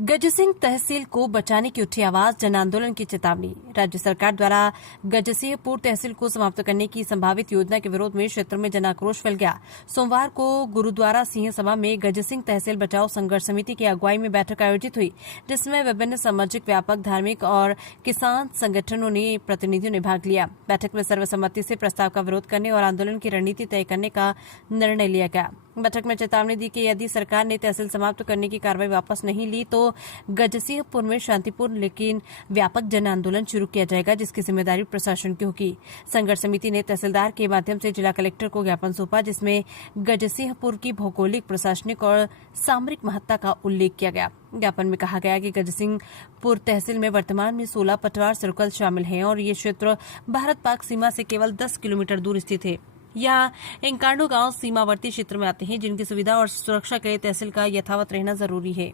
गजसिंह तहसील को बचाने की उठी आवाज, जन आंदोलन की चेतावनी। राज्य सरकार द्वारा गजसिंहपुर तहसील को समाप्त करने की संभावित योजना के विरोध में क्षेत्र में जन आक्रोश फैल गया। सोमवार को गुरुद्वारा सिंह सभा में गजसिंह तहसील बचाओ संघर्ष समिति की अगुवाई में बैठक आयोजित हुई, जिसमें विभिन्न सामाजिक, व्यापक, धार्मिक और किसान संगठनों ने प्रतिनिधियों ने भाग लिया। बैठक में सर्वसम्मति से प्रस्ताव का विरोध करने और आंदोलन की रणनीति तय करने का निर्णय लिया गया। बैठक में चेतावनी दी कि यदि सरकार ने तहसील समाप्त करने की कार्रवाई वापस नहीं ली तो गजसिंहपुर में शांतिपूर्ण लेकिन व्यापक जन आंदोलन शुरू किया जाएगा, जिसकी जिम्मेदारी प्रशासन की होगी। संघर्ष समिति ने तहसीलदार के माध्यम से जिला कलेक्टर को ज्ञापन सौंपा, जिसमें गजसिंहपुर की भौगोलिक, प्रशासनिक और सामरिक महत्ता का उल्लेख किया गया। ज्ञापन में कहा गया कि गजसिंहपुर तहसील में वर्तमान में 16 पटवार सर्कल शामिल हैं और ये क्षेत्र भारत पाक सीमा से केवल 10 किलोमीटर दूर स्थित है। यहाँ इंकांडो गांव सीमावर्ती क्षेत्र में आते हैं, जिनकी सुविधा और सुरक्षा के लिए तहसील का यथावत रहना जरूरी है।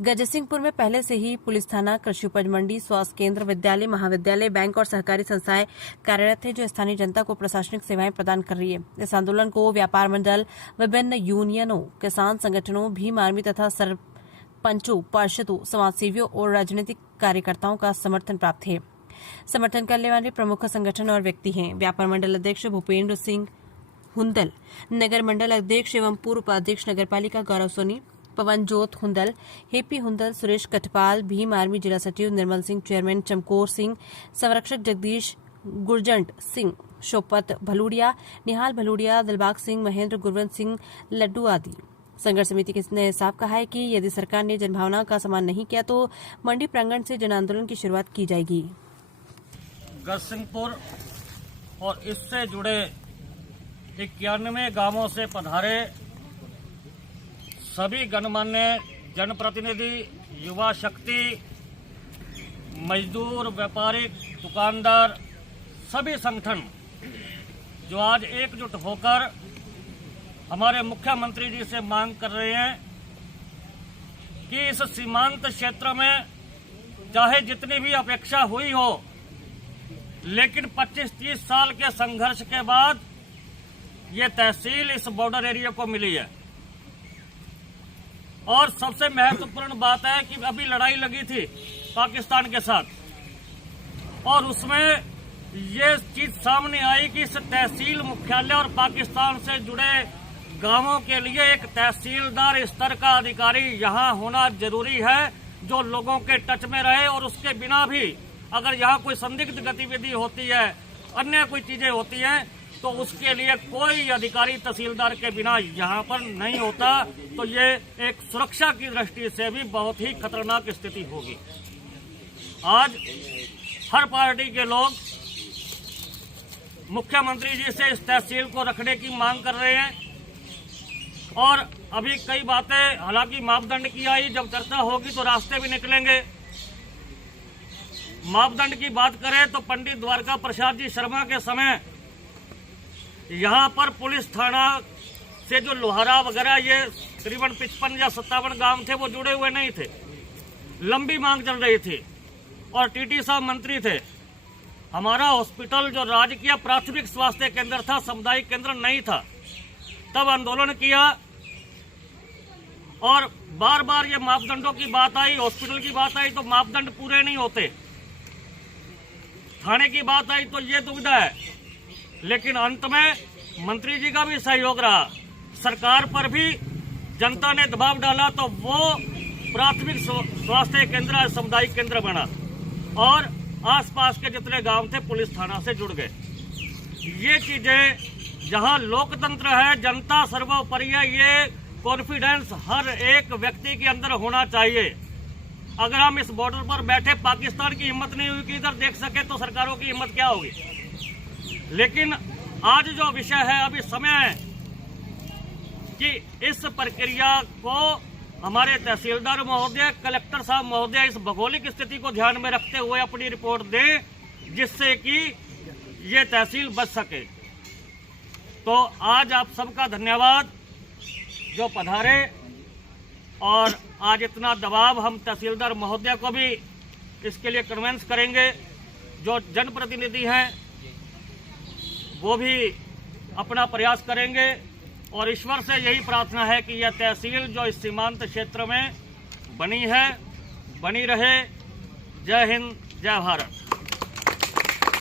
गजसिंहपुर में पहले से ही पुलिस थाना, कृषि उपज मंडी, स्वास्थ्य केंद्र, विद्यालय, महाविद्यालय, बैंक और सहकारी संस्थाएं कार्यरत है, जो स्थानीय जनता को प्रशासनिक सेवाएं प्रदान कर रही है। इस आंदोलन को व्यापार मंडल, विभिन्न यूनियनों, किसान संगठनों, भीम आर्मी तथा सरपंचों, पार्षदों, समाजसेवियों और राजनीतिक कार्यकर्ताओं का समर्थन प्राप्त है। समर्थन करने वाले प्रमुख संगठन और व्यक्ति हैं: व्यापार मंडल अध्यक्ष भूपेंद्र सिंह हुंदल, नगर मंडल अध्यक्ष एवं पूर्व उपाध्यक्ष नगरपालिका गौरव सोनी, पवनजोत हुंदल, हेपी हुंदल, सुरेश कटपाल, भीम आर्मी जिला सचिव निर्मल सिंह, चेयरमैन चमकोर सिंह, संरक्षक जगदीश गुरजंट सिंह, शोपत भलूड़िया, निहाल भलूड़िया, दिलबाग सिंह, महेंद्र गुरवंत सिंह, लड्डू आदि। संघर्ष समिति ने साफ कहा है कि यदि सरकार ने जनभावना का सम्मान नहीं किया तो मंडी प्रांगण से जन आंदोलन की शुरुआत की जाएगी। गजसिंहपुर और इससे जुड़े 91 गांवों से पधारे सभी गणमान्य जनप्रतिनिधि, युवा शक्ति, मजदूर, व्यापारिक, दुकानदार, सभी संगठन जो आज एकजुट होकर हमारे मुख्यमंत्री जी से मांग कर रहे हैं कि इस सीमांत क्षेत्र में चाहे जितनी भी अपेक्षा हुई हो, लेकिन 25-30 साल के संघर्ष के बाद ये तहसील इस बॉर्डर एरिया को मिली है। और सबसे महत्वपूर्ण बात है कि अभी लड़ाई लगी थी पाकिस्तान के साथ और उसमें ये चीज सामने आई कि इस तहसील मुख्यालय और पाकिस्तान से जुड़े गांवों के लिए एक तहसीलदार स्तर का अधिकारी यहाँ होना जरूरी है, जो लोगों के टच में रहे और उसके बिना भी अगर यहाँ कोई संदिग्ध गतिविधि होती है, अन्य कोई चीजें होती हैं, तो उसके लिए कोई अधिकारी तहसीलदार के बिना यहाँ पर नहीं होता। तो ये एक सुरक्षा की दृष्टि से भी बहुत ही खतरनाक स्थिति होगी। आज हर पार्टी के लोग मुख्यमंत्री जी से इस तहसील को रखने की मांग कर रहे हैं और अभी कई बातें, हालांकि मापदंड की आई, जब चर्चा होगी तो रास्ते भी निकलेंगे। मापदंड की बात करें तो पंडित द्वारका प्रसाद जी शर्मा के समय यहाँ पर पुलिस थाना से जो लोहारा वगैरह ये करीबन 55 या 57 गांव थे, वो जुड़े हुए नहीं थे। लंबी मांग चल रही थी और टीटी साहब मंत्री थे। हमारा हॉस्पिटल जो राजकीय प्राथमिक स्वास्थ्य केंद्र था, सामुदायिक केंद्र नहीं था। तब आंदोलन किया और बार बार ये मापदंडों की बात आई, हॉस्पिटल की बात आई तो मापदंड पूरे नहीं होते, थाने की बात आई तो ये दुविधा है। लेकिन अंत में मंत्री जी का भी सहयोग रहा, सरकार पर भी जनता ने दबाव डाला तो वो प्राथमिक स्वास्थ्य केंद्र सामुदायिक केंद्र बना और आसपास के जितने गांव थे पुलिस थाना से जुड़ गए। ये चीजें जहां लोकतंत्र है, जनता सर्वोपरि है, ये कॉन्फिडेंस हर एक व्यक्ति के अंदर होना चाहिए। अगर हम इस बॉर्डर पर बैठे पाकिस्तान की हिम्मत नहीं हुई कि इधर देख सके तो सरकारों की हिम्मत क्या होगी। लेकिन आज जो विषय है, अभी समय है कि इस प्रक्रिया को हमारे तहसीलदार महोदय, कलेक्टर साहब महोदय इस भौगोलिक स्थिति को ध्यान में रखते हुए अपनी रिपोर्ट दें, जिससे कि ये तहसील बच सके। तो आज आप सबका धन्यवाद जो पधारे और आज इतना दबाव, हम तहसीलदार महोदय को भी इसके लिए कन्विंस करेंगे। जो जनप्रतिनिधि हैं वो भी अपना प्रयास करेंगे और ईश्वर से यही प्रार्थना है कि यह तहसील जो इस सीमांत क्षेत्र में बनी है, बनी रहे। जय हिंद, जय भारत।